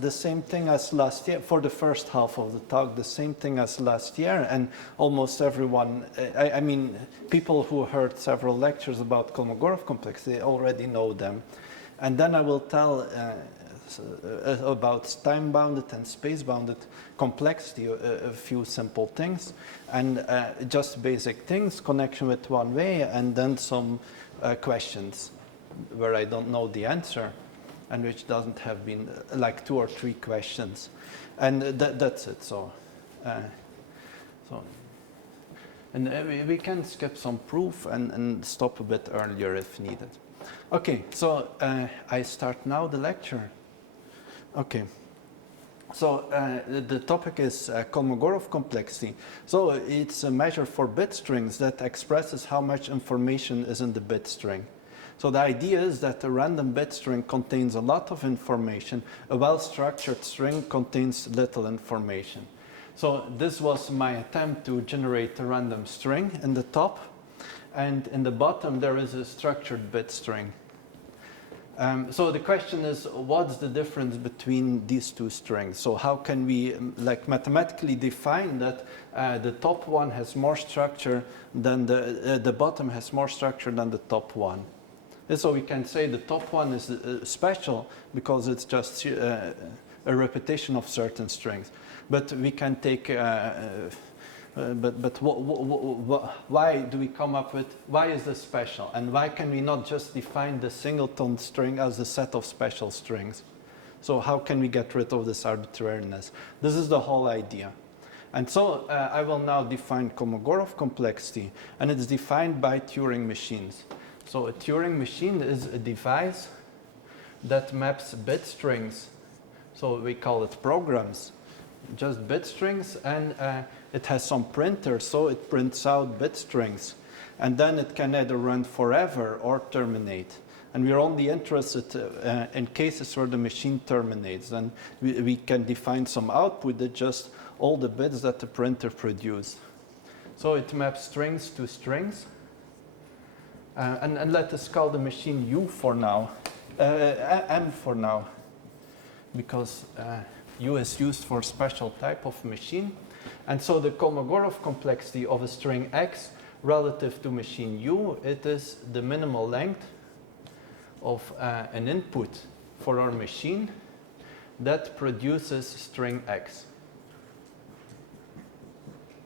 the same thing as last year, for the first half of the talk, the same thing as last year, and almost everyone, I mean, people who heard several lectures about Kolmogorov complexity already know them. And then I will tell about time-bounded and space-bounded complexity, a few simple things, and just basic things, connection with one way, and then some questions where I don't know the answer, and which doesn't have been like 2 or 3 questions, and that's it. And we can skip some proof and stop a bit earlier if needed. Okay, so I start now the lecture. Okay, so the topic is Kolmogorov complexity. So it's a measure for bit strings that expresses how much information is in the bit string. So the idea is that a random bit string contains a lot of information. A well-structured string contains little information. So this was my attempt to generate a random string in the top, and in the bottom there is a structured bit string. So the question is, what's the difference between these 2 strings? So how can we like mathematically define that the top one has more structure than the bottom has more structure than the top one? And so we can say the top one is special because it's just a repetition of certain strings. But we can take, why do we come up with, why is this special? And why can we not just define the singleton string as a set of special strings? So how can we get rid of this arbitrariness? This is the whole idea. And so I will now define Kolmogorov complexity, and it's defined by Turing machines. So a Turing machine is a device that maps bit strings. So we call it programs, just bit strings, and it has some printer, so it prints out bit strings. And then it can either run forever or terminate. And we're only interested in cases where the machine terminates. Then we can define some output that just all the bits that the printer produced. So it maps strings to strings. And let us call the machine U for now, M for now, because U is used for special type of machine. And so the Kolmogorov complexity of a string X relative to machine U, it is the minimal length of an input for our machine that produces string X.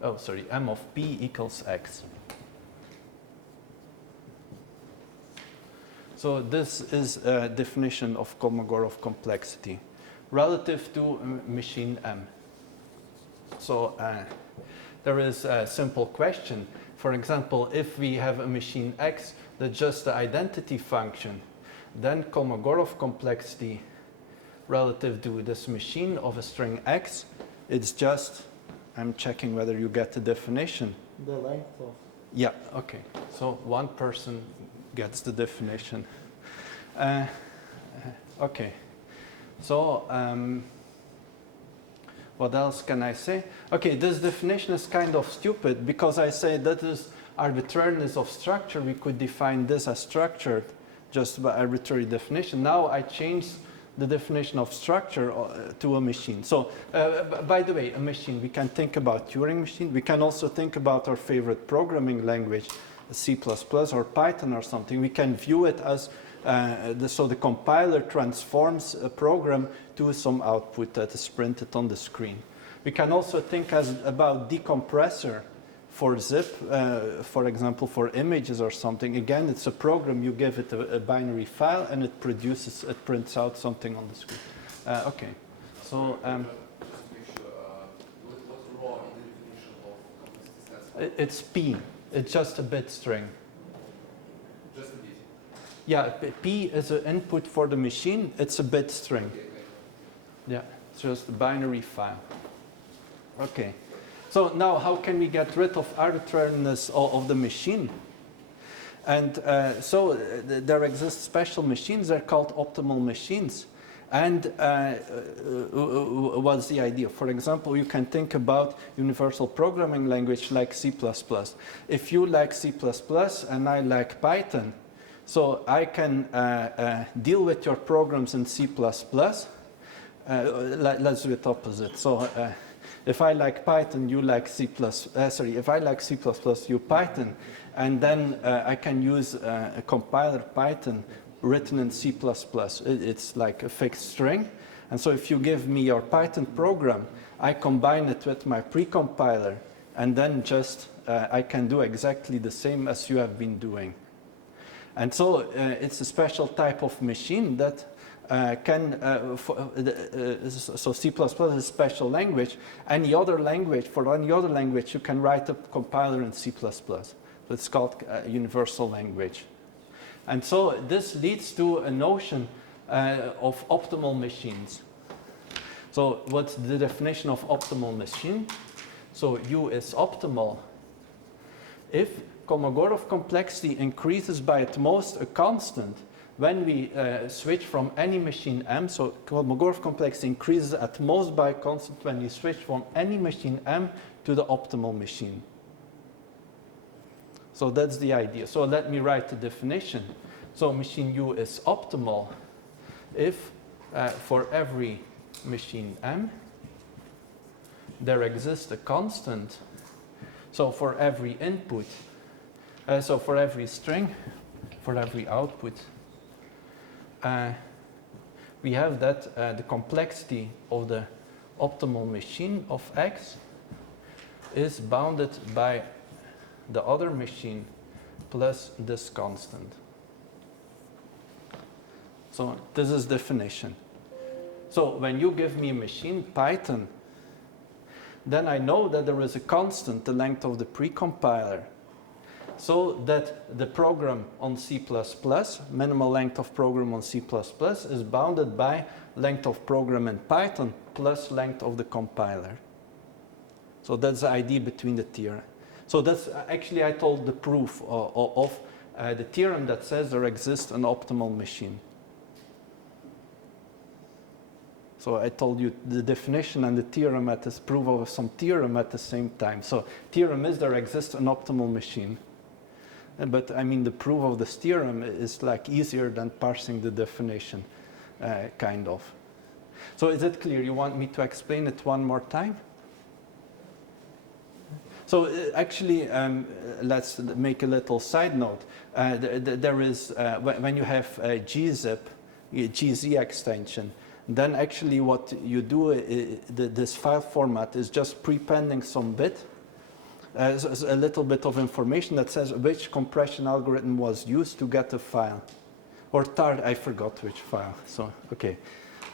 Oh, sorry, M of P equals X. So this is a definition of Kolmogorov complexity relative to machine M. So there is a simple question. For example, if we have a machine X that's just the identity function, then Kolmogorov complexity relative to this machine of a string X, it's just, I'm checking whether you get the definition. The length of... Yeah, okay. So one person gets the definition. Okay. So what else can I say? Okay, this definition is kind of stupid because I say that is arbitrariness of structure. We could define this as structured just by arbitrary definition. Now I change the definition of structure to a machine. So by the way, a machine, we can think about Turing machine. We can also think about our favorite programming language, C++ or Python or something. We can view it as so the compiler transforms a program to some output that is printed on the screen. We can also think about decompressor for zip, for example, for images or something. Again, it's a program, you give it a binary file and it prints out something on the screen. Okay, so it's P. It's just a bit string. Just a bit. Yeah, P is an input for the machine. It's a bit string. Okay. Yeah, it's just a binary file. Okay. So now how can we get rid of arbitrariness of the machine? And so there exist special machines. They're called optimal machines. And what's the idea? For example, you can think about universal programming language like C++. If you like C++ and I like Python, so I can deal with your programs in C++, let's do it opposite. So if I like Python, you like C++, if I like C++, you Python, and then I can use a compiler Python written in C++. It's like a fixed string. And so if you give me your Python program, I combine it with my precompiler, and then just I can do exactly the same as you have been doing. And so it's a special type of machine that so C++ is a special language. For any other language, you can write a compiler in C++. So it's called a universal language. And so this leads to a notion of optimal machines. So what's the definition of optimal machine? So U is optimal if Kolmogorov complexity increases by at most a constant when we switch from any machine M. So Kolmogorov complexity increases at most by a constant when we switch from any machine M to the optimal machine. So that's the idea. So let me write the definition. So machine U is optimal if for every machine M there exists a constant. So for every input, so for every string, for every output, we have that the complexity of the optimal machine of X is bounded by the other machine plus this constant. So this is definition. So when you give me a machine, Python, then I know that there is a constant, the length of the precompiler, so that the program on C++, minimal length of program on C++, is bounded by length of program in Python plus length of the compiler. So that's the idea between the theorem. So that's actually, I told the proof of the theorem that says there exists an optimal machine. So I told you the definition and the theorem at this proof of some theorem at the same time. So theorem is there exists an optimal machine. But I mean the proof of this theorem is like easier than parsing the definition, kind of. So is it clear? You want me to explain it one more time? So actually, let's make a little side note. There is, when you have a gzip, gz extension, then actually what you do, this file format is just prepending some bit, a little bit of information that says which compression algorithm was used to get the file. Or tar, I forgot which file, so okay.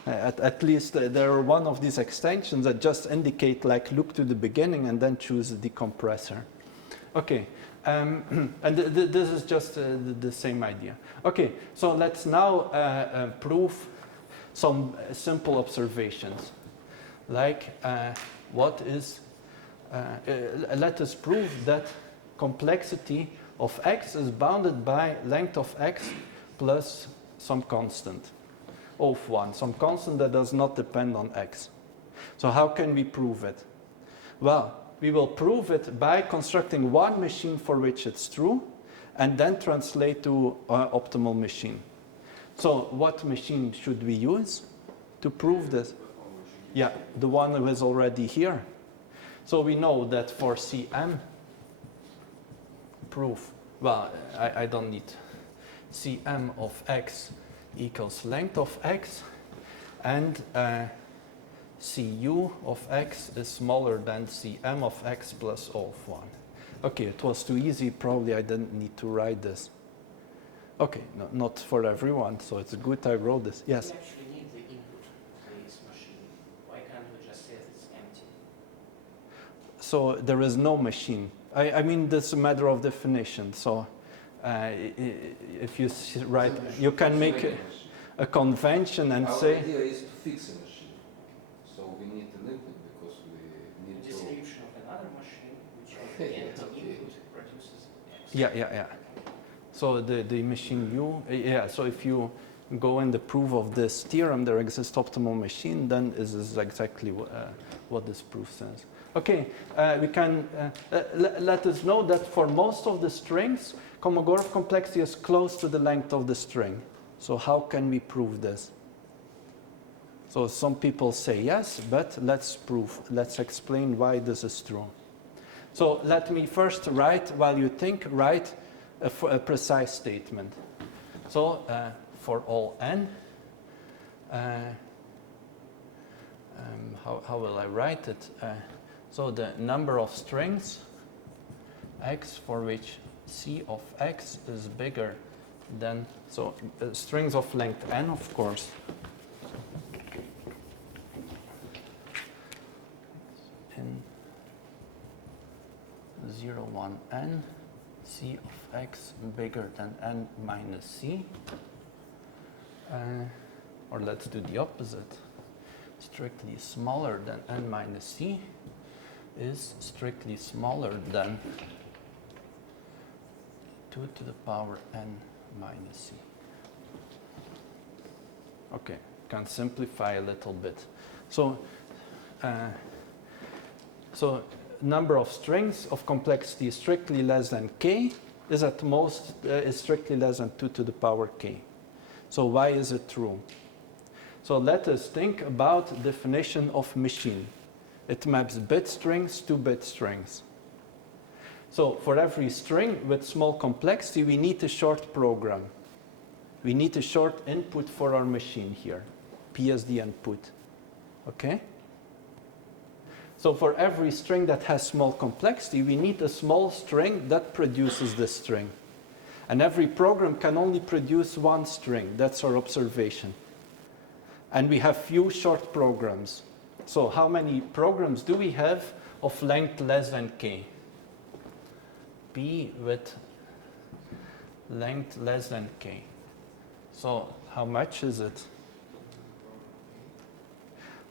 At least there are one of these extensions that just indicate like look to the beginning and then choose the decompressor. Okay, and this is just the same idea. Okay, so let's now prove some simple observations. Like what is, let us prove that complexity of X is bounded by length of X plus some constant of 1, some constant that does not depend on X. So how can we prove it? Well, we will prove it by constructing one machine for which it's true and then translate to optimal machine. So what machine should we use to prove this? Yeah, the one who is already here. So we know that for Cm, proof, well, I don't need Cm of X equals length of X, and Cu of X is smaller than Cm of X plus O of 1. Okay, it was too easy, probably I didn't need to write this. Okay, no, not for everyone, so it's good I wrote this. Yes? We actually need the input to this machine. Why can't we just say it's empty? So there is no machine. I mean, this is a matter of definition. So if you write, you can make a convention and say... Our idea is to fix a machine. So we need an input because we need The description of another machine, which on the end the Okay. input produces X. Yeah. So the machine U, so if you go in the proof of this theorem, there exists optimal machine, then this is exactly what this proof says. Okay, we can let us know that for most of the strings, Kolmogorov complexity is close to the length of the string. So how can we prove this? So some people say yes, but let's explain why this is true. So let me first write, while you think, write a precise statement. So for all n, how will I write it? So the number of strings x for which c of x is bigger than, so strings of length n, of course. In 0, 1, n, c of x bigger than n minus c. Or let's do the opposite. Strictly smaller than n minus c is strictly smaller than 2 to the power n minus c. Okay, can simplify a little bit. So, number of strings of complexity strictly less than k is at most is strictly less than 2 to the power k. So why is it true? So let us think about definition of machine. It maps bit strings to bit strings. So for every string with small complexity, we need a short program. We need a short input for our machine here. P as the input. Okay? So for every string that has small complexity, we need a small string that produces this string. And every program can only produce one string. That's our observation. And we have few short programs. So how many programs do we have of length less than k? P with length less than k. So how much is it?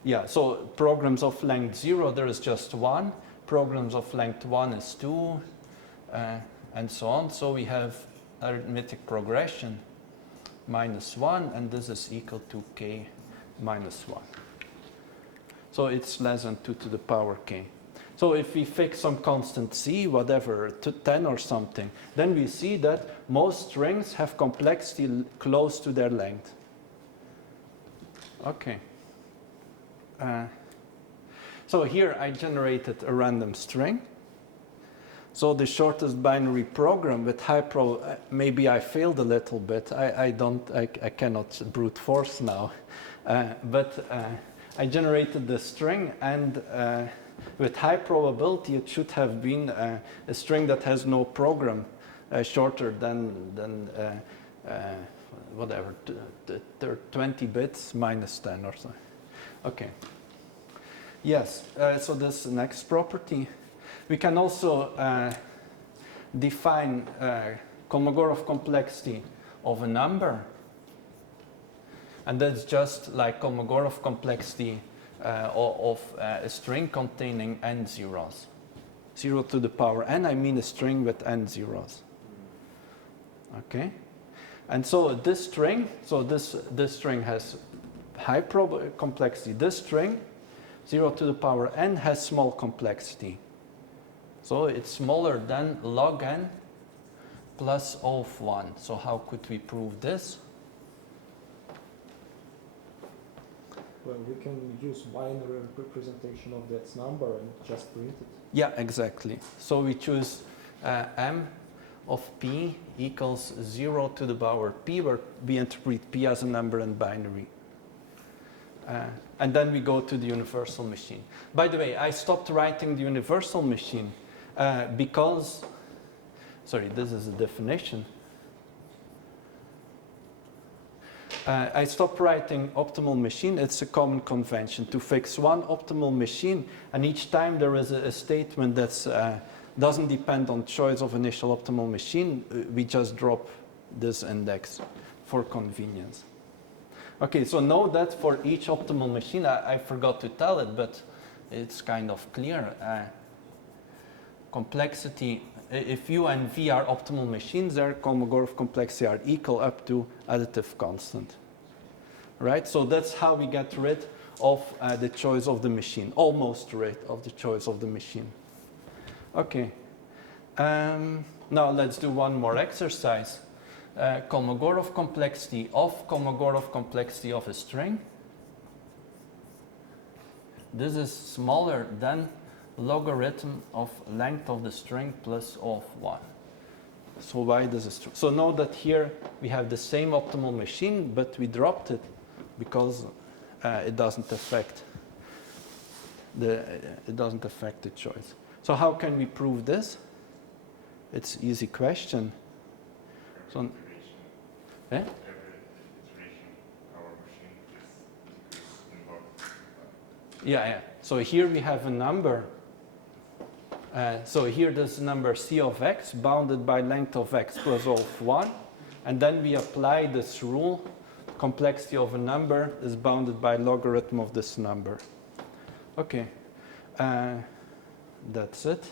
Yeah, so programs of length 0, there is just one. Programs of length 1 is 2, and so on. So we have arithmetic progression minus 1, and this is equal to k minus 1. So it's less than 2 to the power k. So if we fix some constant c, whatever, to 10 or something, then we see that most strings have complexity close to their length. Okay. So here I generated a random string. So the shortest binary program with high maybe I failed a little bit. I cannot brute force now. But I generated the string, and with high probability it should have been a string that has no program shorter than whatever, 20 bits minus 10 or so. Okay. Yes, so this next property. We can also define Kolmogorov complexity of a number. And that's just like Kolmogorov complexity of a string containing n zeros. 0 to the power n, I mean a string with n zeros. Okay? And so this string, this string has high complexity. This string, 0 to the power n, has small complexity. So it's smaller than log n plus O of 1. So how could we prove this? Well, we can use binary representation of that number and just print it. Yeah, exactly. So we choose m of p equals 0 to the power p, where we interpret p as a number in binary. And then we go to the universal machine. By the way, I stopped writing the universal machine because, sorry, this is a definition. I stopped writing optimal machine. It's a common convention to fix one optimal machine, and each time there is a statement that doesn't depend on choice of initial optimal machine, we just drop this index for convenience. Okay, so know that for each optimal machine, I forgot to tell it, but it's kind of clear. Complexity, if U and V are optimal machines, their Kolmogorov complexity are equal up to additive constant. Right, so that's how we get rid of the choice of the machine, almost rid of the choice of the machine. Okay, now let's do one more exercise. Kolmogorov complexity of a string. this is smaller than logarithm of length of the string plus O of 1. So why this is true? So know that here we have the same optimal machine, but we dropped it because it doesn't affect the choice. So how can we prove this? It's an easy question. So, eh? Yeah. So here we have a number. So here there's a number c of x bounded by length of x plus O of 1. And then we apply this rule. Complexity of a number is bounded by logarithm of this number. Okay. That's it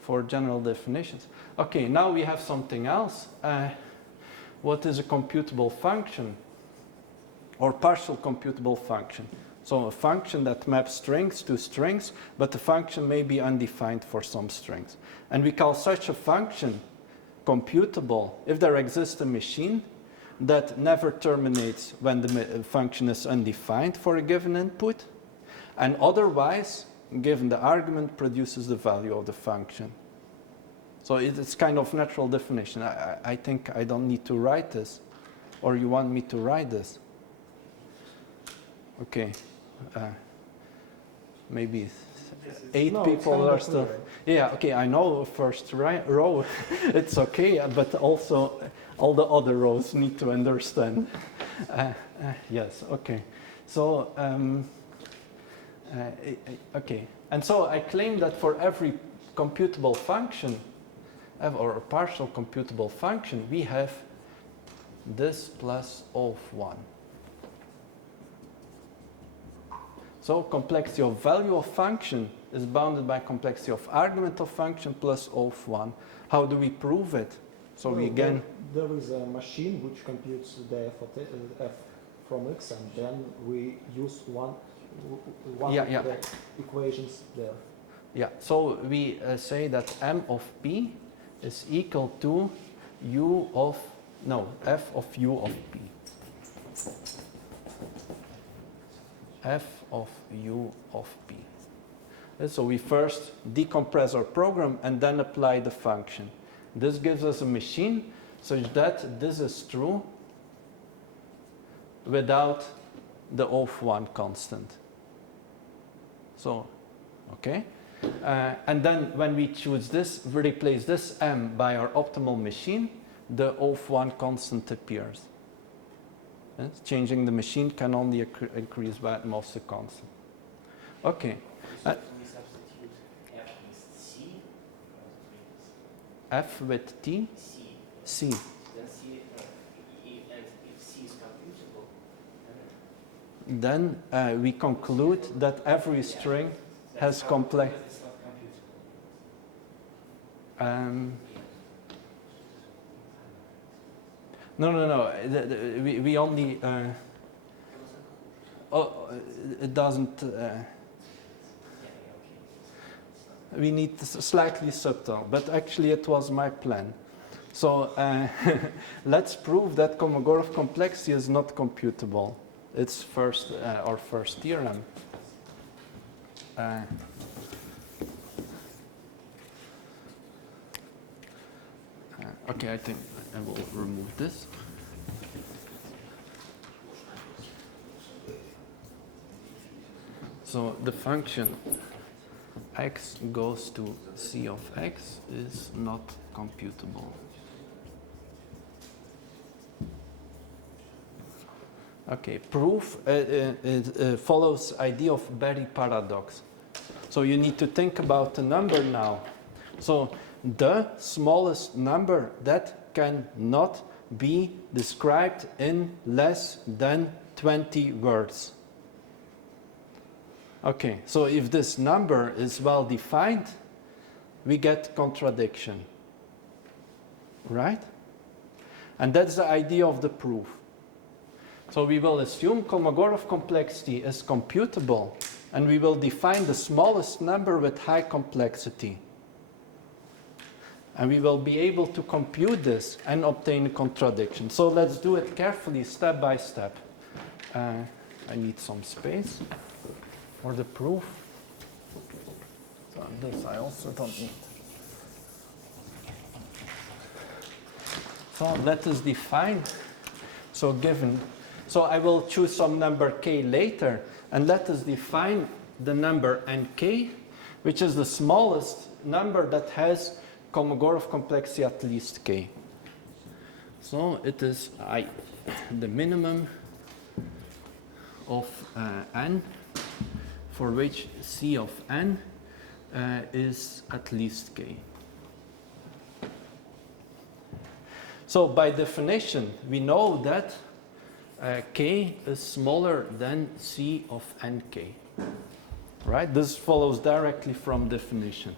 for general definitions. Okay, now we have something else. What is a computable function or partial computable function? So a function that maps strings to strings, but the function may be undefined for some strings. And we call such a function computable if there exists a machine that never terminates when the function is undefined for a given input, and otherwise, given the argument, produces the value of the function. So it's kind of natural definition. I think I don't need to write this, or you want me to write this? Okay. Maybe 8 people are still. Yeah, okay, I know first row. It's okay, but also all the other rows need to understand. Yes, okay. So, okay. And so I claim that for every computable function, or a partial computable function, we have this plus O of 1. So complexity of value of function is bounded by complexity of argument of function plus O of 1. How do we prove it? So we again... There is a machine which computes the f from x, and then we use one of the equations there. Yeah, so we say that m of p is equal to f of u of p. F of u of p. And so we first decompress our program and then apply the function. This gives us a machine such that this is true without the O of 1 constant. So, okay. And then when we choose this, we replace this m by our optimal machine, the O of 1 constant appears. Yes? Changing the machine can only increase by at most a constant. Okay. So we substitute f with c. F with t? C. C. Then c, and if c is computable, Then we conclude that every string has complex. It's not computable. No. We only. It doesn't. We need slightly subtle, but actually it was my plan. So let's prove that Kolmogorov complexity is not computable. It's our first theorem. Okay, I think I will remove this. So the function x goes to c of x is not computable. Okay, proof follows idea of Berry paradox. So you need to think about the number now. So the smallest number that cannot be described in less than 20 words. Okay, so if this number is well defined, we get contradiction, right? And that's the idea of the proof. So we will assume Kolmogorov complexity is computable, and we will define the smallest number with high complexity. And we will be able to compute this and obtain a contradiction. So let's do it carefully, step by step. I need some space. for the proof. So this I also don't need. So let us define. So given, so I will choose some number k later, and let us define the number nk, which is the smallest number that has Kolmogorov complexity at least k. So it is the minimum of n, for which C of n is at least k. So by definition, we know that k is smaller than C of nk. Right? This follows directly from definition.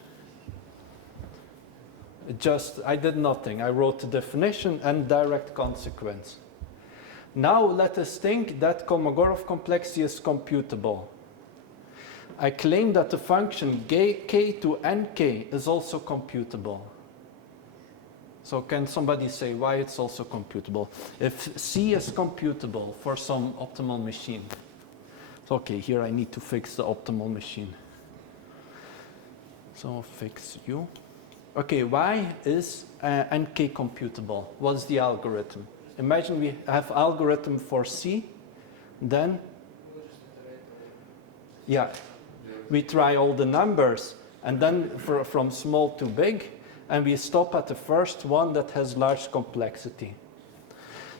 I did nothing. I wrote the definition and direct consequence. Now let us think that Kolmogorov complexity is computable. I claim that the function k to nk is also computable. So can somebody say why it's also computable? If C is computable for some optimal machine. So okay, here I need to fix the optimal machine. So fix U. Okay, why is nk computable? What's the algorithm? Imagine we have algorithm for C, then yeah, we try all the numbers, and then from small to big, and we stop at the first one that has large complexity.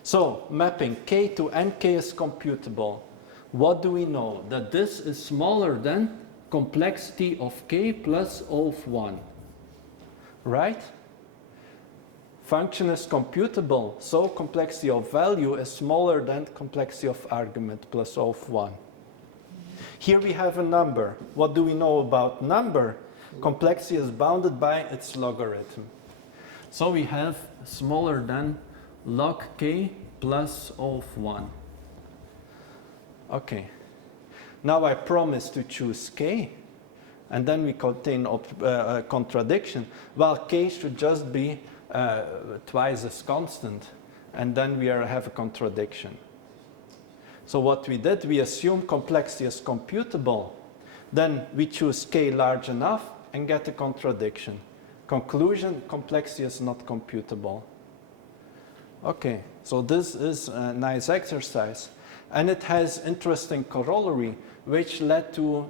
So mapping k to nk is computable. What do we know? That this is smaller than complexity of k plus O of 1. Right? Function is computable, so complexity of value is smaller than complexity of argument plus O of 1. Here we have a number. What do we know about number? Complexity is bounded by its logarithm. So we have smaller than log k plus O of 1. Okay. Now I promise to choose k, and then we contain a contradiction. Well, k should just be twice as constant, and then we have a contradiction. So what we did, we assume complexity is computable. Then we choose k large enough and get a contradiction. Conclusion, complexity is not computable. Okay, so this is a nice exercise. And it has interesting corollary, which led to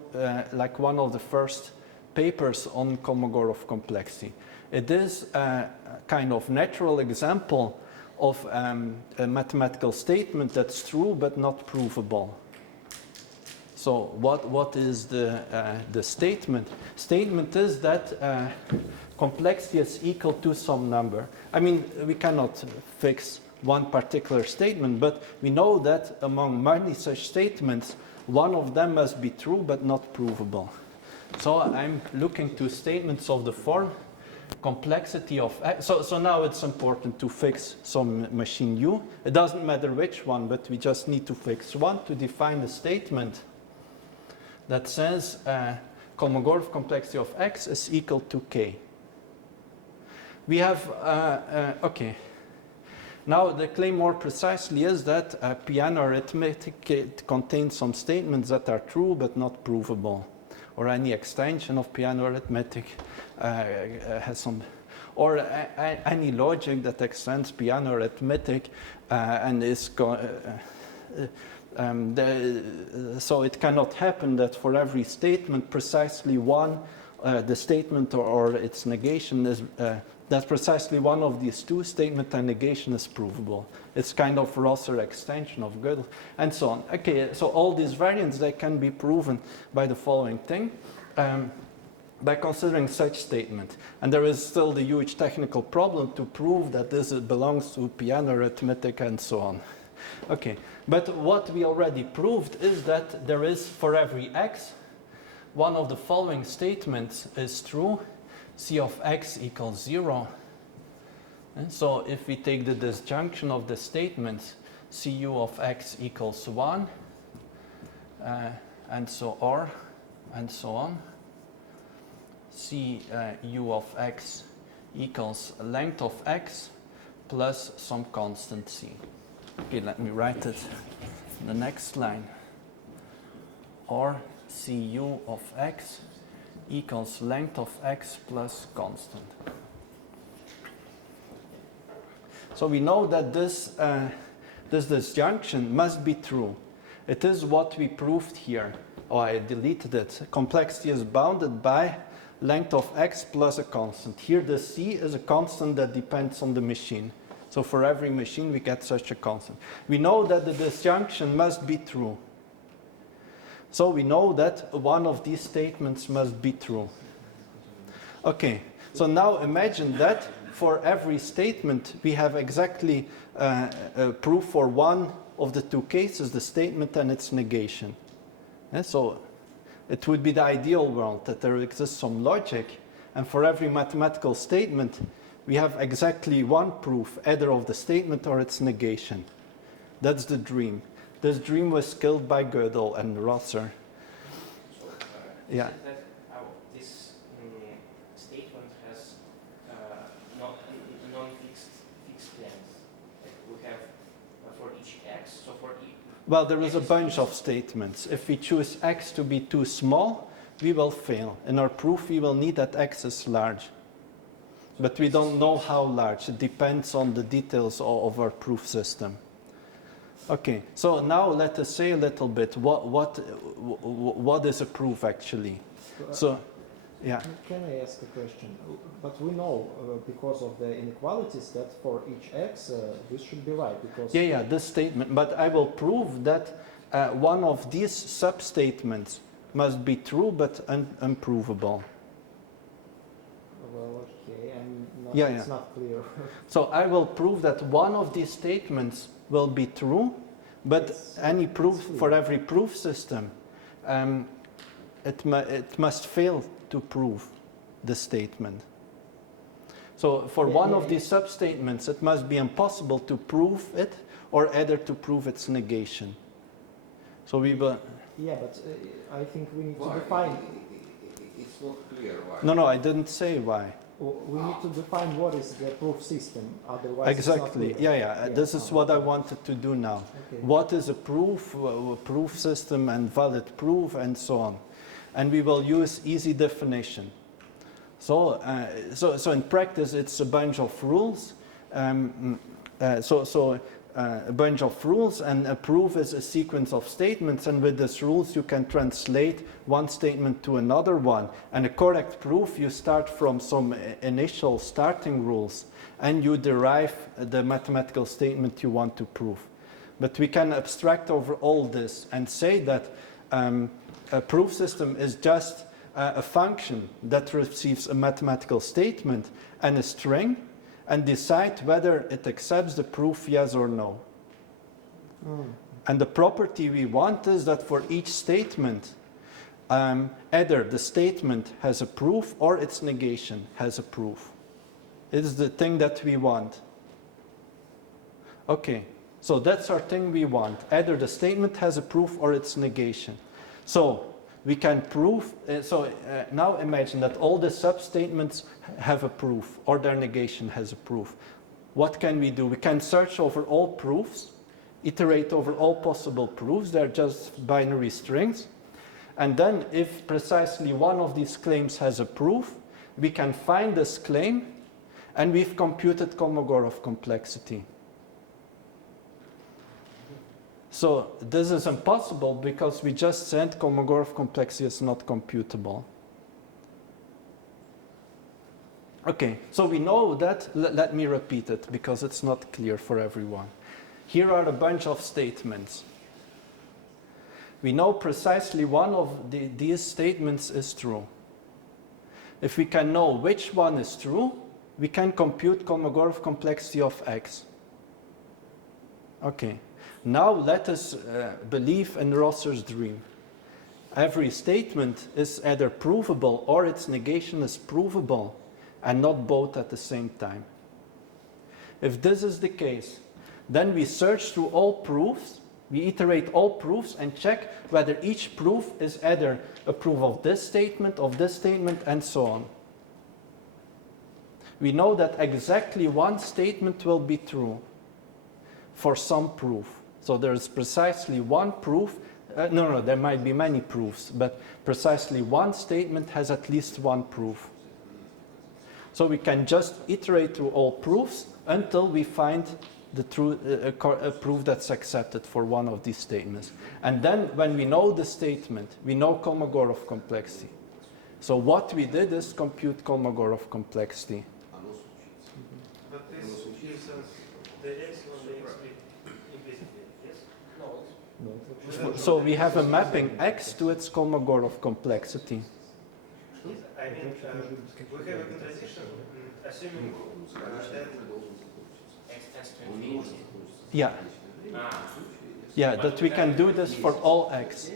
like one of the first papers on Kolmogorov complexity. It is a kind of natural example of a mathematical statement that's true but not provable. So what is the statement? Statement is that complexity is equal to some number. I mean, we cannot fix one particular statement, but we know that among many such statements, one of them must be true but not provable. So I'm looking to statements of the form complexity of x. So now it's important to fix some machine U. It doesn't matter which one, but we just need to fix one to define a statement that says Kolmogorov complexity of x is equal to k. We have, okay. Now the claim more precisely is that piano arithmetic contains some statements that are true but not provable, or any extension of piano arithmetic has some, or any logic that extends piano arithmetic and is so it cannot happen that for every statement precisely one, the statement or its negation is that precisely one of these two, statement and negation, is provable. It's kind of Rosser extension of Gödel, and so on. Okay, so all these variants, they can be proven by the following thing, by considering such statement. And there is still the huge technical problem to prove that this belongs to piano arithmetic and so on. Okay, but what we already proved is that there is, for every x, one of the following statements is true. C of x equals 0. And so if we take the disjunction of the statements, Cu of x equals 1, and so on, Cu of x equals length of x plus some constant c. Okay, let me write it in the next line. Or cu of x equals length of x plus constant. So we know that this disjunction must be true. It is what we proved here. Oh, I deleted it. Complexity is bounded by length of x plus a constant. Here the c is a constant that depends on the machine. So for every machine we get such a constant. We know that the disjunction must be true. So we know that one of these statements must be true. Okay, so now imagine that for every statement we have exactly proof for one of the two cases, the statement and its negation. And so it would be the ideal world that there exists some logic, and for every mathematical statement we have exactly one proof, either of the statement or its negation. That's the dream. This dream was killed by Gödel and Rosser. So, Yeah. is it that this statement has non-fixed length? Like we have for each x, so for each. Well, there is a bunch of statements. If we choose x to be too small, we will fail. In our proof, we will need that x is large. But we don't know how large. It depends on the details of our proof system. Okay, so now let us say a little bit what is a proof actually. So, yeah. Can I ask a question? But we know because of the inequalities that for each x this should be right because Yeah, this statement. But I will prove that one of these substatements must be true but unprovable. Well, okay, it's not clear. So I will prove that one of these statements will be true, but any proof for every proof system, it must fail to prove the statement. So for one of these substatements, it must be impossible to prove it, or either to prove its negation. So we will. Yeah, but I think we need Why? to define. It's not clear why. No, I didn't say why. We need to define what is the proof system. Otherwise, Exactly. It's not clear. Yeah. This is what I wanted to do now. Okay. What is a proof system and valid proof and so on. And we will use easy definition. So in practice, it's a bunch of rules. A bunch of rules, and a proof is a sequence of statements, and with these rules you can translate one statement to another one. And a correct proof, you start from some initial starting rules and you derive the mathematical statement you want to prove. But we can abstract over all this and say that a proof system is just a function that receives a mathematical statement and a string, and decide whether it accepts the proof, yes or no. And the property we want is that for each statement, either the statement has a proof or its negation has a proof. It is the thing that we want. Okay, so that's our thing we want. Either the statement has a proof or its negation. So we can prove, now imagine that all the substatements have a proof or their negation has a proof. What can we do? We can search over all proofs, iterate over all possible proofs. They're just binary strings. And then if precisely one of these claims has a proof, we can find this claim, and we've computed Kolmogorov complexity. So this is impossible because we just said Kolmogorov complexity is not computable. Okay, so we know that. Let me repeat it because it's not clear for everyone. Here are a bunch of statements. We know precisely one of these statements is true. If we can know which one is true, we can compute Kolmogorov complexity of x. Okay. Now let us believe in Rosser's dream. Every statement is either provable or its negation is provable, and not both at the same time. If this is the case, then we search through all proofs, we iterate all proofs and check whether each proof is either a proof of this statement, and so on. We know that exactly one statement will be true for some proof. So there is precisely one proof No, there might be many proofs, but precisely one statement has at least one proof. So we can just iterate through all proofs until we find the a proof that's accepted for one of these statements. And then when we know the statement, we know Kolmogorov complexity. So what we did is compute Kolmogorov complexity. But this gives us the x on the x implicitly, yes? No. So we have a mapping X to its Kolmogorov complexity. I mean, we have a contradiction, assuming that X tends to infinity. Yeah. Yeah, that we can do this for all X.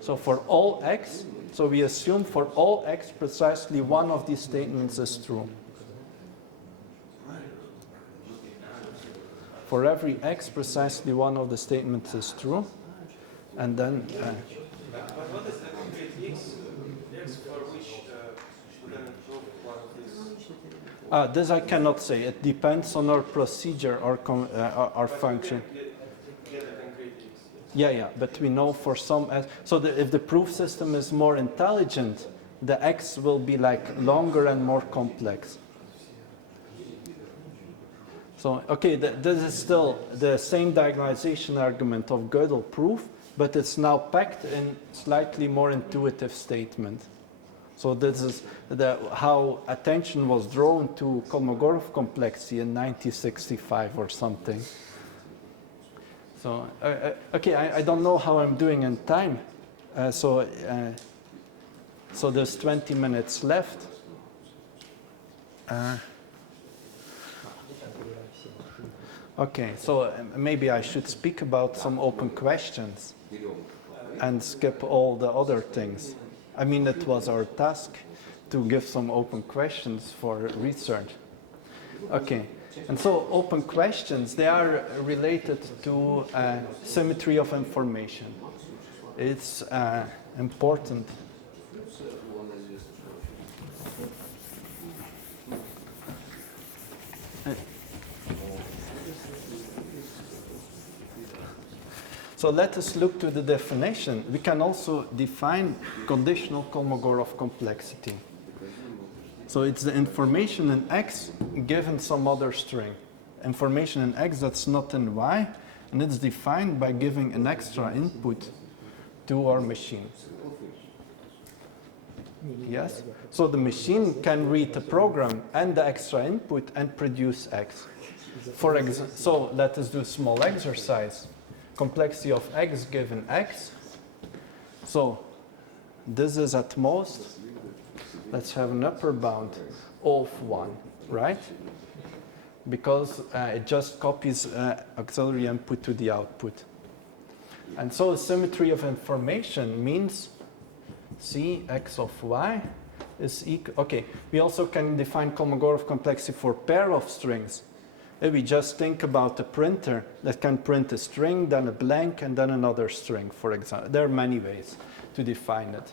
So for all X, so we assume for all X precisely one of these statements is true. For every X precisely one of the statements is true. And then but what is the concrete x for which we can prove one of these? this I cannot say. It depends on our procedure or our function. Get a concrete x. Yeah, but we know for some S. So if the proof system is more intelligent, the X will be like longer and more complex. So, okay, this is still the same diagonalization argument of Gödel proof, but it's now packed in slightly more intuitive statement. So this is how attention was drawn to Kolmogorov complexity in 1965 or something. So, okay, I don't know how I'm doing in time. So there's 20 minutes left. Okay, so maybe I should speak about some open questions and skip all the other things. I mean, it was our task to give some open questions for research. Okay, and so open questions, they are related to symmetry of information. It's important. So let us look to the definition. We can also define conditional Kolmogorov complexity. So it's the information in X given some other string. Information in X that's not in Y, and it's defined by giving an extra input to our machine. Yes? So the machine can read the program and the extra input and produce X. For example, so let us do a small exercise. Complexity of X given X. So this is at most, let's have an upper bound of 1, right? Because it just copies auxiliary input to the output. And so symmetry of information means C x of y is equal. Okay, we also can define Kolmogorov complexity for pair of strings. If we just think about a printer that can print a string, then a blank, and then another string, for example. There are many ways to define it.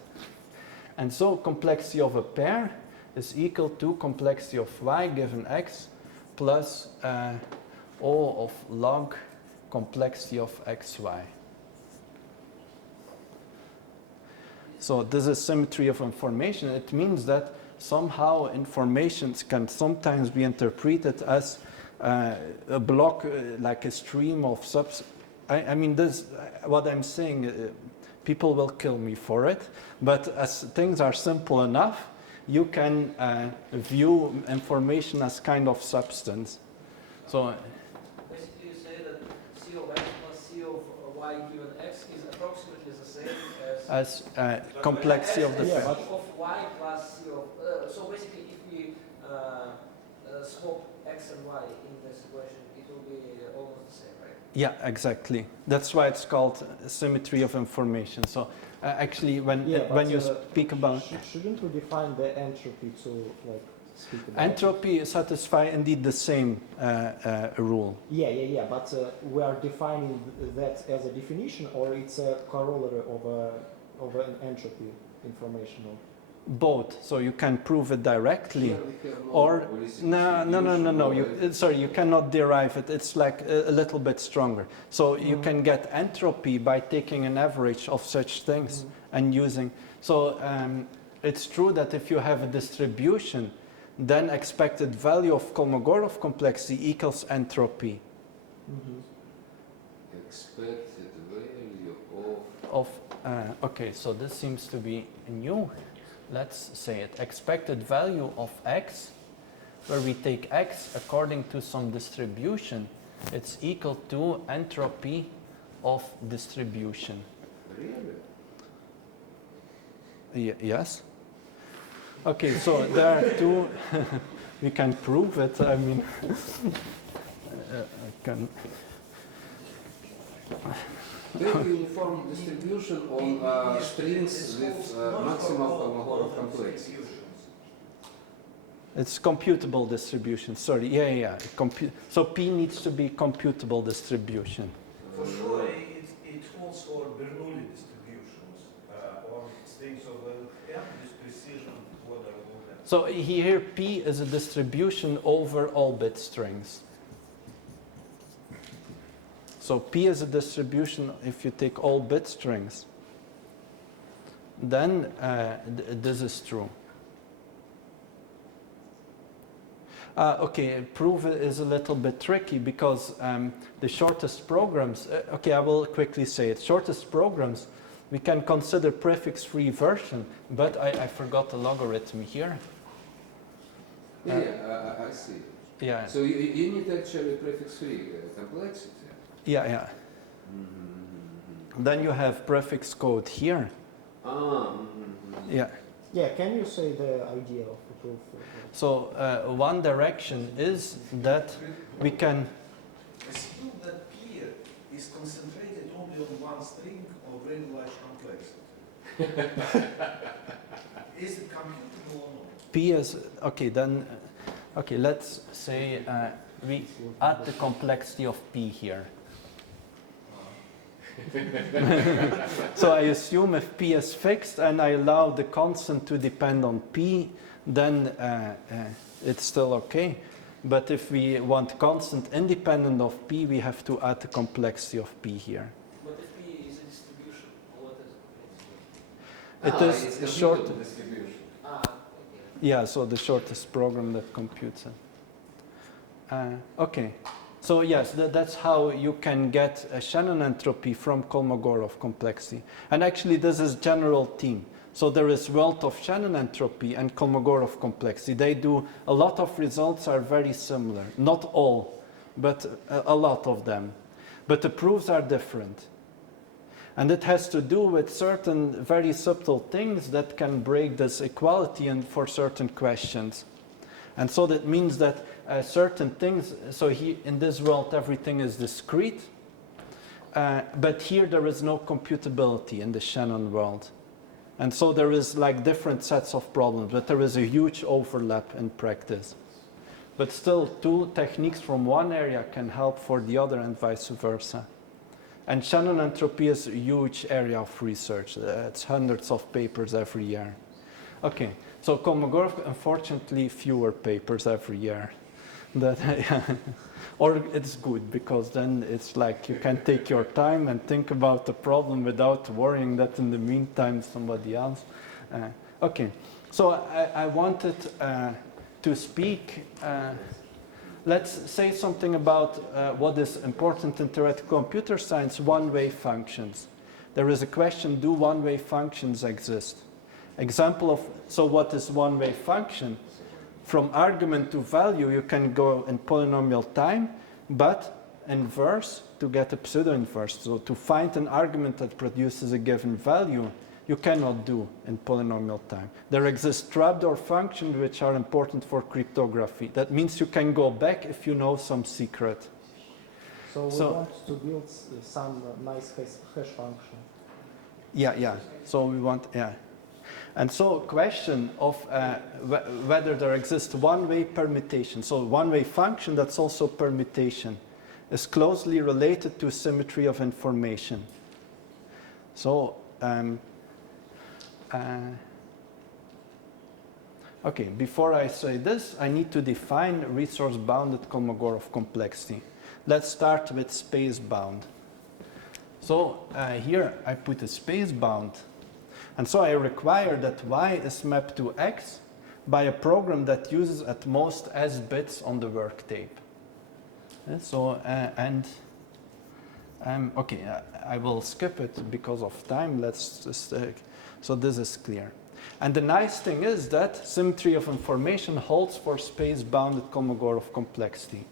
And so complexity of a pair is equal to complexity of y given x plus O of log complexity of xy. So this is symmetry of information. It means that somehow information can sometimes be interpreted as a block, like a stream of subs. I mean, this, what I'm saying, people will kill me for it, but as things are simple enough, you can view information as kind of substance. So basically, you say that C of x plus C of y given x is approximately the same as complexity of the C pair. of y plus C of. So basically, if we swap x and y in this equation, it will be almost the same, right? Yeah, exactly. That's why it's called symmetry of information. So actually, when you speak about shouldn't we define the entropy to like speak about entropy, satisfy indeed the same rule. Yeah. But we are defining that as a definition, or it's a corollary of an entropy informational. both. So you can prove it directly, Here we have no or holistic no. distribution, Sorry, you cannot derive it. It's like a little bit stronger. So you can get entropy by taking an average of such things and using. So it's true that if you have a distribution, then expected value of Kolmogorov complexity equals entropy expected value of okay, so this seems to be new. Let's say it. Expected value of x, where we take x according to some distribution, it's equal to entropy of distribution. really. Yes. Okay, so there are two. We can prove it. I mean, I can. Take uniform distribution on strings with maximal Kolmogorov complexity. It's computable distribution. Sorry. Yeah. So P needs to be computable distribution. For sure, it holds for Bernoulli distributions on strings of M with precision order of n. So here P is a distribution over all bit strings. So P is a distribution if you take all bit strings. Then this is true. Okay, proof is a little bit tricky because the shortest programs, okay, I will quickly say it. Shortest programs, we can consider prefix-free version, but I forgot the logarithm here. I see. Yeah. So you need actually prefix-free complexity. Yeah. Then you have prefix code here. Yeah. Yeah, can you say the idea of the proof? So one direction is that we can. Assume that P is concentrated only on one string of very large complexity. Is it computable or not? P is okay. Then okay. Let's say we add the complexity of P here. So I assume if P is fixed and I allow the constant to depend on P, then it's still okay. But if we want constant independent of P, we have to add the complexity of P here. But if P is a distribution, what is it? It is it's the short. computable distribution. Okay. Yeah, so the shortest program that computes it. Okay. So yes, that's how you can get a Shannon entropy from Kolmogorov complexity. And actually this is general theme. So there is wealth of Shannon entropy and Kolmogorov complexity. They do, a lot of results are very similar. Not all, but a lot of them. But the proofs are different. And it has to do with certain very subtle things that can break this equality and for certain questions. And so that means that certain things, so in this world everything is discrete, but here there is no computability in the Shannon world. And so there is like different sets of problems, but there is a huge overlap in practice. But still, two techniques from one area can help for the other and vice versa. And Shannon entropy is a huge area of research. It's hundreds of papers every year. Okay, so Kolmogorov, unfortunately, fewer papers every year. That, or it's good because then it's like you can take your time and think about the problem without worrying that in the meantime somebody else. Okay, so I wanted to speak. Let's say something about what is important in theoretical computer science, one-way functions. There is a question, do one-way functions exist? Example of, so what is one-way function? From argument to value, you can go in polynomial time, but inverse to get a pseudo-inverse. So to find an argument that produces a given value, you cannot do in polynomial time. There exist trapdoor functions which are important for cryptography. That means you can go back if you know some secret. So we want to build some nice hash function. Yeah. So we want, And so question of whether there exists one-way permutation. So one-way function that's also permutation is closely related to symmetry of information. So Okay, before I say this, I need to define resource-bounded Kolmogorov complexity. Let's start with space-bound. So here I put a space-bound, and so I require that y is mapped to x by a program that uses at most s bits on the work tape. Okay, I will skip it because of time. Let's just, so this is clear. And the nice thing is that symmetry of information holds for space-bounded Kolmogorov complexity.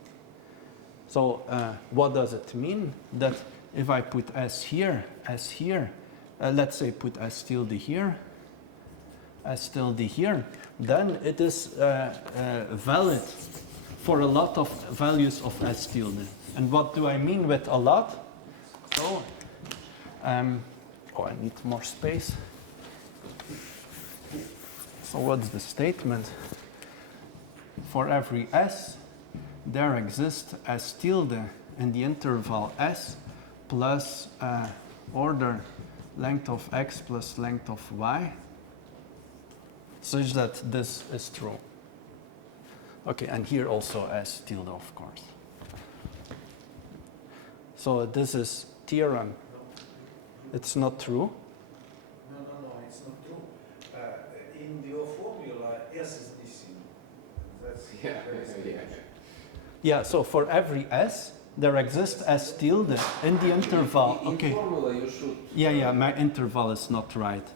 So what does it mean? That if I put S here, let's say put S tilde here, then it is valid for a lot of values of S tilde. And what do I mean with a lot? So, I need more space. So what's the statement? For every S, there exists S tilde in the interval S plus order length of X plus length of Y, such that this is true. Okay, and here also S tilde, of course. So this is theorem. It's not true. No, it's not true. In your formula, S is missing. That's Yeah, so for every S, there exists S tilde in the interval. In formula you should... Yeah, my interval is not right.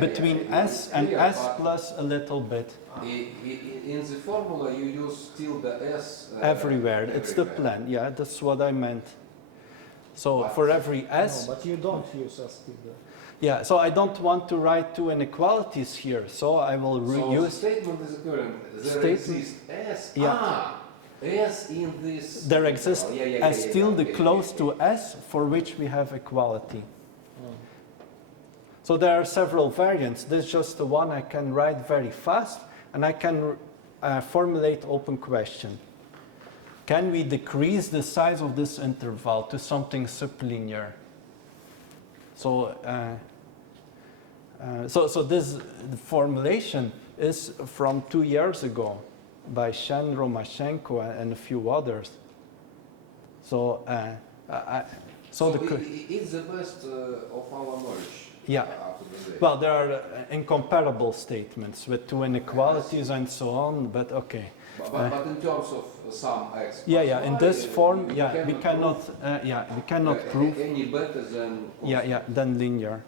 Between S and clear, S plus a little bit. In the formula you use tilde S... Everywhere. It's the plan. Yeah, that's what I meant. So for every S... No, but you don't use S tilde. Yeah, so I don't want to write two inequalities here, so I will reuse... So the statement is current. There exists S. Yeah. S in this... There exists S tilde okay, close to S for which we have equality. So there are several variants. This is just the one I can write very fast, and I can formulate open question. Can we decrease the size of this interval to something sublinear? So, so this formulation is from 2 years ago by Shen, Romashenko, and a few others. So, it's the best of our knowledge. Yeah. Well, there are incomparable statements with two inequalities and so on, but okay. But in terms of some X. Yeah. In this form, we cannot prove any better than. than linear.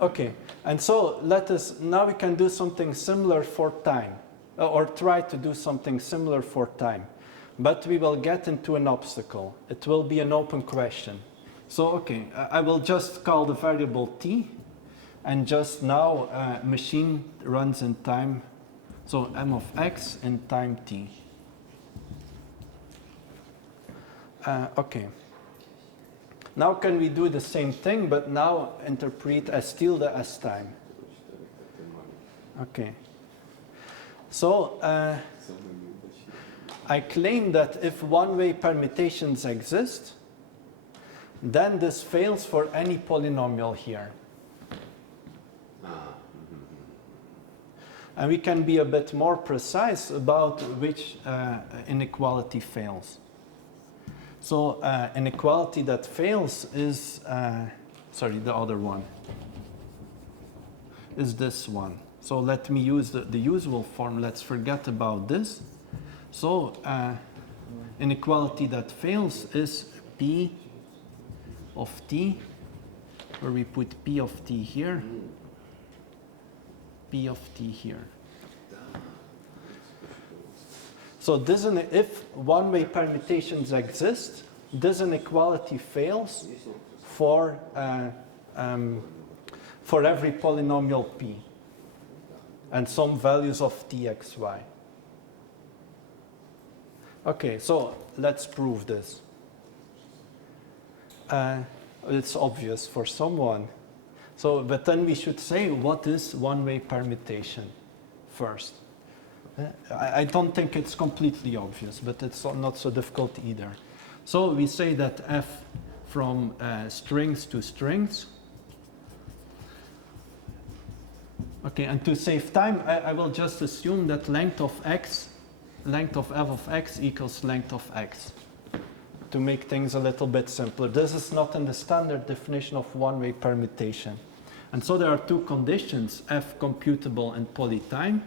Okay, and so now we can do something similar for time, or try to do something similar for time, but we will get into an obstacle. It will be an open question. So okay, I will just call the variable t, and just now machine runs in time. So m of x in time t. Okay. Now can we do the same thing, but now interpret S tilde as time? Okay. So I claim that if one-way permutations exist, then this fails for any polynomial here. And we can be a bit more precise about which inequality fails. So inequality that fails is, the other one, is this one. So let me use the usual form. Let's forget about this. So inequality that fails is P of t, where we put P of t here, P of t here. So if one-way permutations exist, this inequality fails for every polynomial p and some values of txy. Okay, so let's prove this. It's obvious for someone. So, but then we should say what is one-way permutation first. I don't think it's completely obvious, but it's not so difficult either. So we say that f from strings to strings Okay, and to save time, I will just assume that length of f of x equals length of x, to make things a little bit simpler. This is not in the standard definition of one-way permutation. And so there are two conditions, f computable and polytime.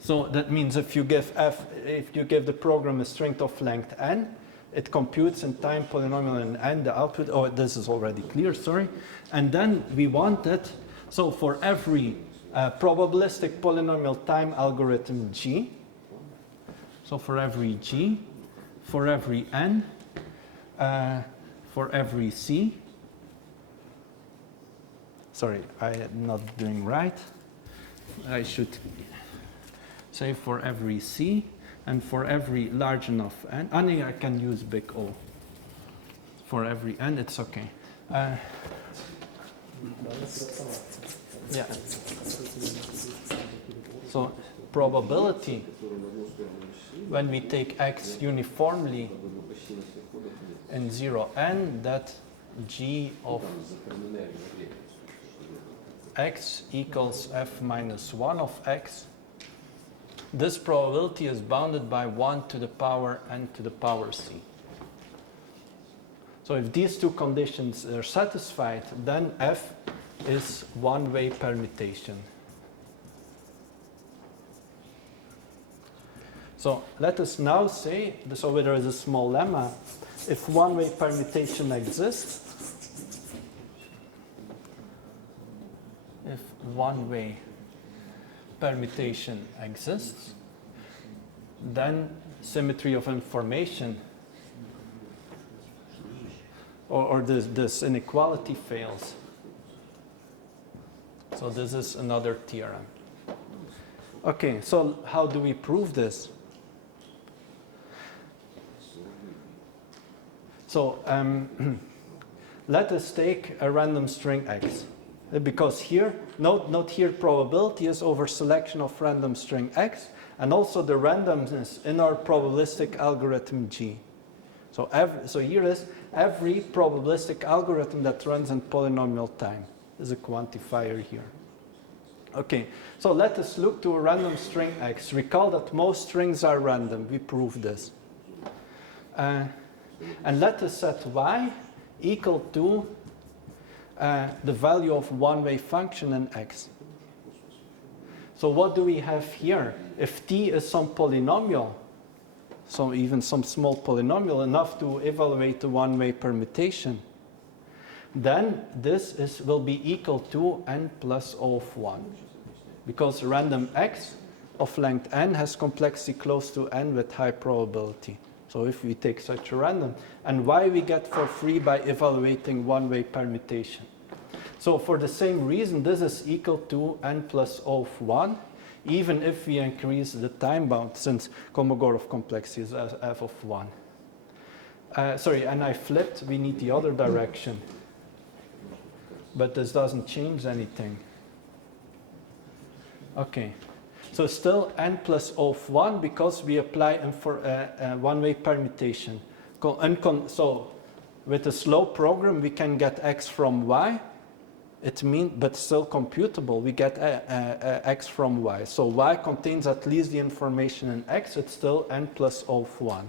So that means if you give the program a string of length n, it computes in time polynomial in n, the output, oh, this is already clear, sorry. And then we want it, so for every probabilistic polynomial time algorithm G, so for every G, for every n, for every C, sorry, I am not doing right. I should say for every C and for every large enough n. Only I can use big O. For every n, it's okay. Yeah. So probability, when we take x uniformly in 0n, that g of x equals f minus 1 of x. This probability is bounded by 1 to the power n to the power c. So if these two conditions are satisfied, then f is one-way permutation. So let us now say, so there is a small lemma, if one-way permutation exists, if one-way permutation exists, then symmetry of information or this inequality fails. So this is another theorem. Okay, so how do we prove this? So let us take a random string x. Because here, note here probability is over selection of random string x, and also the randomness in our probabilistic algorithm G. So here is every probabilistic algorithm that runs in polynomial time. Is a quantifier here. Okay, so let us look to a random string x. Recall that most strings are random. We proved this. And let us set y equal to the value of one-way function in x. So what do we have here? If t is some polynomial, so even some small polynomial enough to evaluate the one-way permutation, then this will be equal to n plus O of 1. Because random x of length n has complexity close to n with high probability. So if we take such a random, and y we get for free by evaluating one-way permutation. So for the same reason, this is equal to n plus O of 1, even if we increase the time bound, since Kolmogorov complexity is f of 1. Sorry, and I flipped, we need the other direction. But this doesn't change anything. Okay, so still n plus O of 1 because we apply one-way permutation. So with a slow program, we can get x from y. But still computable, we get x from y. So y contains at least the information in x, it's still n plus O of 1.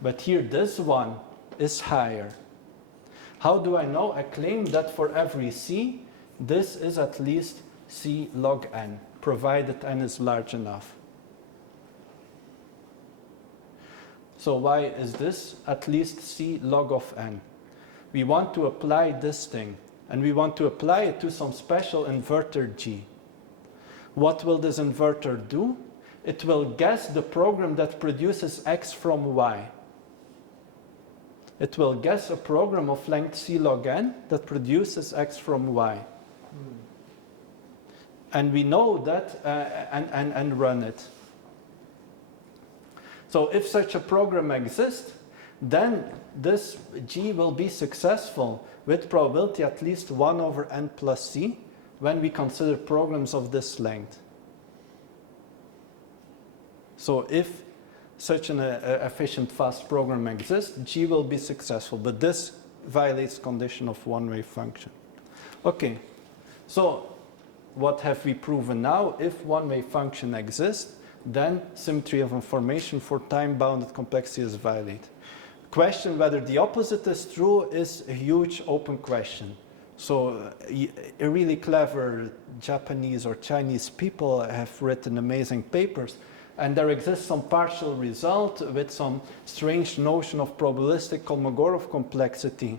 But here this one is higher. How do I know? I claim that for every c, this is at least c log n, provided n is large enough. So why is this at least c log of n? We want to apply this thing, and we want to apply it to some special inverter G. What will this inverter do? It will guess the program that produces x from y. It will guess a program of length c log n that produces x from y. And we know that and run it. So if such a program exists, then this G will be successful with probability at least 1 over n plus c when we consider programs of this length. So if such an efficient fast program exists, G will be successful, but this violates condition of one-way function. Okay, so what have we proven now? If one-way function exists, then symmetry of information for time-bounded complexity is valid. Question whether the opposite is true is a huge open question. So really clever Japanese or Chinese people have written amazing papers, and there exists some partial result with some strange notion of probabilistic Kolmogorov complexity.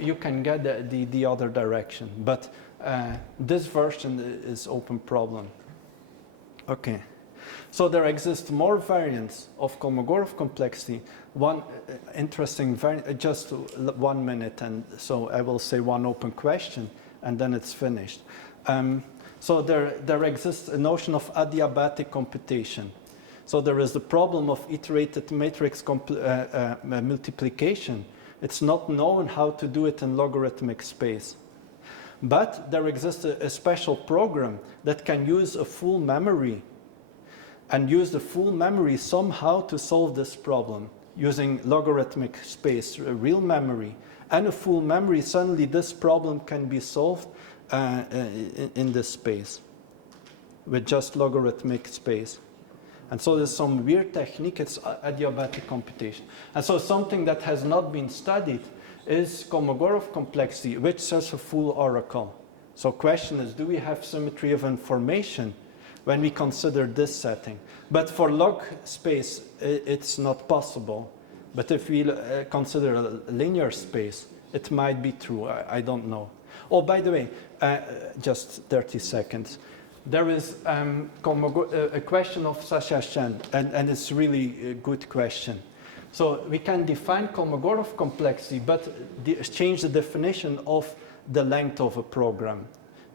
You can get the other direction, but this version is open problem. Okay, so there exist more variants of Kolmogorov complexity. One interesting variant, just 1 minute, and so I will say one open question, and then it's finished. So there exists a notion of adiabatic computation. So there is the problem of iterated matrix multiplication. It's not known how to do it in logarithmic space. But there exists a special program that can use a full memory and use the full memory somehow to solve this problem using logarithmic space, real memory, and a full memory. Suddenly this problem can be solved in this space with just logarithmic space. And so there's some weird technique, it's adiabatic computation. And so something that has not been studied is Kolmogorov complexity, which is a full oracle. So question is, do we have symmetry of information when we consider this setting? But for log space, it's not possible. But if we consider a linear space, it might be true, I don't know. Oh, by the way, just 30 seconds. There is a question of Sasha Shen, and it's really a good question. So we can define Kolmogorov complexity, but change the definition of the length of a program.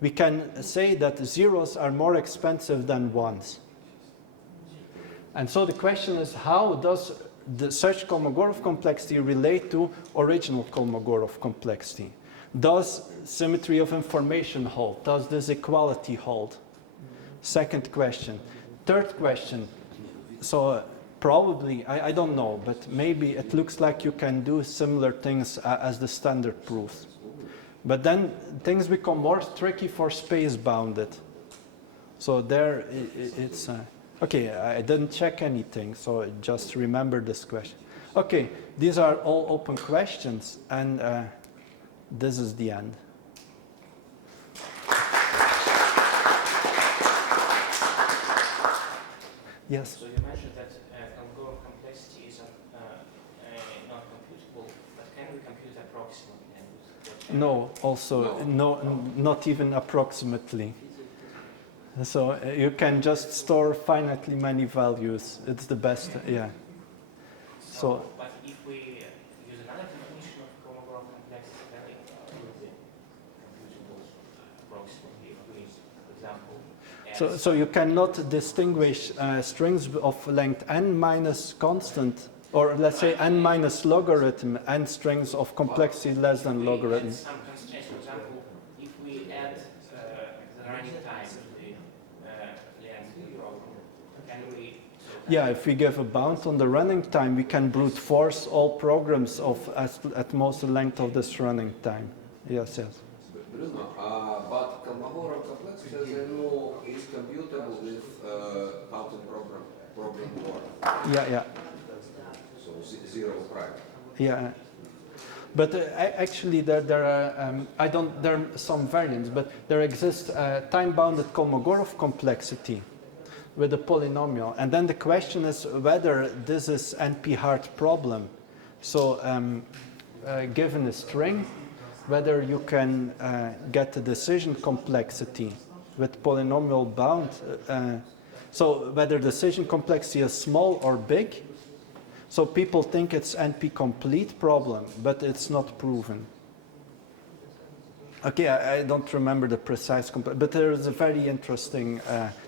We can say that zeros are more expensive than ones. And so the question is, how does such Kolmogorov complexity relate to original Kolmogorov complexity? Does symmetry of information hold? Does this equality hold? Second question. Third question. So probably, I don't know, but maybe it looks like you can do similar things as the standard proofs. But then things become more tricky for space-bounded. So there it's... okay, I didn't check anything, so just remember this question. Okay, these are all open questions, and this is the end. Yes? So you mentioned that Kolmogorov complexity is not computable, but can we compute approximately? No, also, no, not even approximately. So you can just store finitely many values. It's the best, yeah. So, but if we use another definition of Kolmogorov complexity, then it will be computable approximately if we, for example, so you cannot distinguish strings of length n minus constant, or let's say n minus logarithm, and strings of complexity less than logarithm. Some constraints, for example, if we add the running time to the length program, can we... Yeah, if we give a bound on the running time, we can brute force all programs of at most the length of this running time. Yes, yes. Bruno, but Kolmogorov complexity, as I know, is computable with how to program one. Yeah, yeah. So zero prime. Yeah. But actually, there are there are some variants, but there exists time-bounded Kolmogorov complexity with a polynomial, and then the question is whether this is NP-hard problem. So, given a string, whether you can get a decision complexity with polynomial bound. So whether decision complexity is small or big. So people think it's NP-complete problem, but it's not proven. Okay, I don't remember the precise, but there is a very interesting,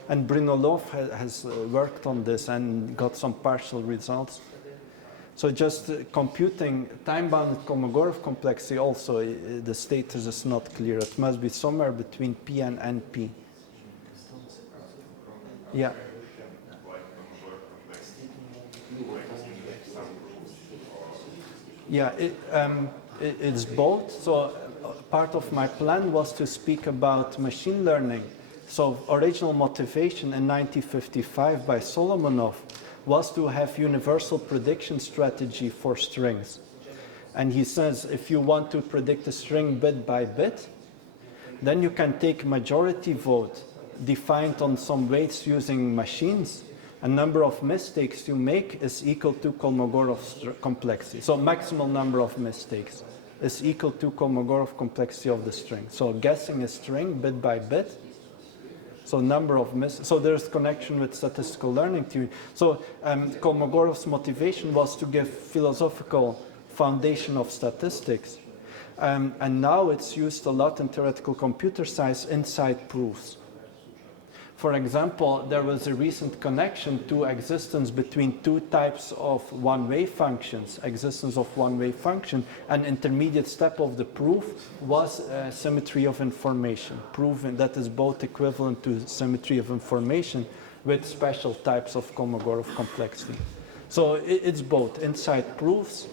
and Bruno has worked on this and got some partial results. So just computing time-bounded Kolmogorov complexity also, the status is not clear. It must be somewhere between P and NP. Yeah. Yeah, it's both. So part of my plan was to speak about machine learning. So original motivation in 1955 by Solomonov was to have universal prediction strategy for strings. And he says if you want to predict a string bit by bit, then you can take majority vote defined on some weights using machines. A number of mistakes you make is equal to Kolmogorov complexity. So maximal number of mistakes is equal to Kolmogorov complexity of the string. So guessing a string bit by bit. So number of so there's connection with statistical learning theory. So Kolmogorov's motivation was to give philosophical foundation of statistics. And now it's used a lot in theoretical computer science inside proofs. For example, there was a recent connection to existence between two types of one-way functions. Existence of one-way function. An intermediate step of the proof was symmetry of information. Proving that is both equivalent to symmetry of information with special types of Kolmogorov complexity. So it's both inside proofs,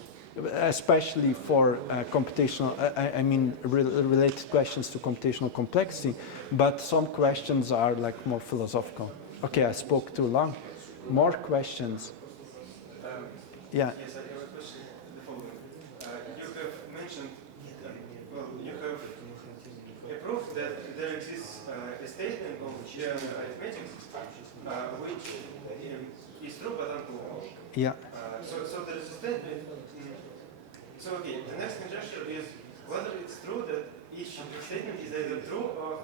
especially for computational, related questions to computational complexity, but some questions are like more philosophical. Okay, I spoke too long. More questions? Yeah. Yes, I have a question. The following. You have mentioned, you have a proof that there exists a statement of arithmetic which is true but unprovable. Yeah. So there is a statement. So okay, the next conjecture is whether it's true that each statement is either true or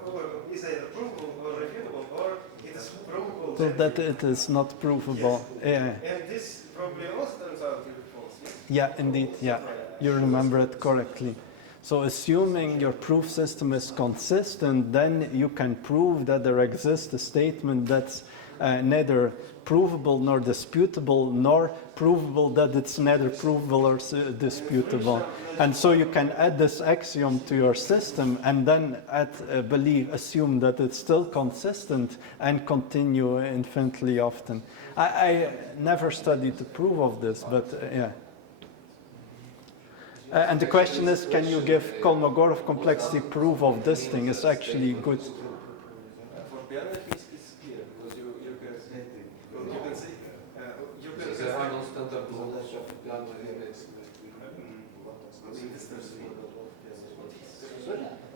is either provable or refutable, or it is provable. So that it is not provable. Yes. Yeah. And this probably also turns out to be false. Yes? Yeah, indeed. Yeah, you remember it correctly. So assuming your proof system is consistent, then you can prove that there exists a statement that's neither provable nor disputable, nor provable that it's neither provable or disputable. And so you can add this axiom to your system and then assume that it's still consistent and continue infinitely often. I never studied the proof of this, but yeah. And the question is, can you give Kolmogorov complexity proof of this thing? It's actually good. For piano, it's clear because you can say The final standard model of piano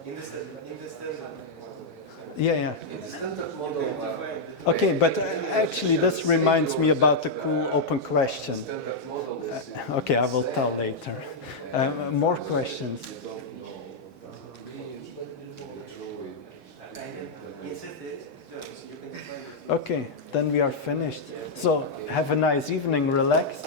in the standard. Yeah. in the standard model. Okay, but actually this reminds me about a cool open question. Standard model is Okay, I will tell later. More questions? Okay, then we are finished. So have a nice evening, relax.